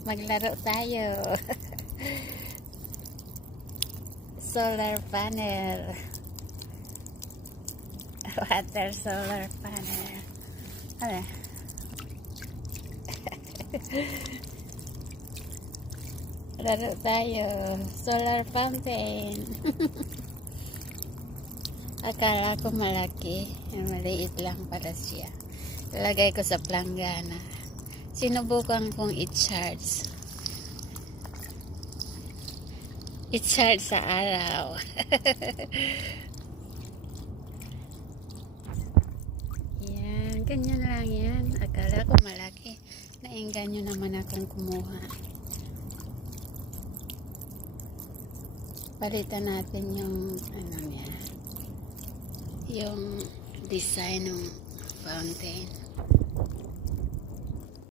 Maglaro tayo. Solar panel. Water solar panel. Ano? Laro tayo. Solar fountain. Akala ko malaki. Maliit lang pala siya. Lalagay ko sa planggana. Sinubukan kong i-charge. I-charge sa araw. Yan. Ganyan lang yan. Akala ko malaki. Naengganyo naman akong kumuha. Palitan natin yung ano niya. Yung design ng fountain.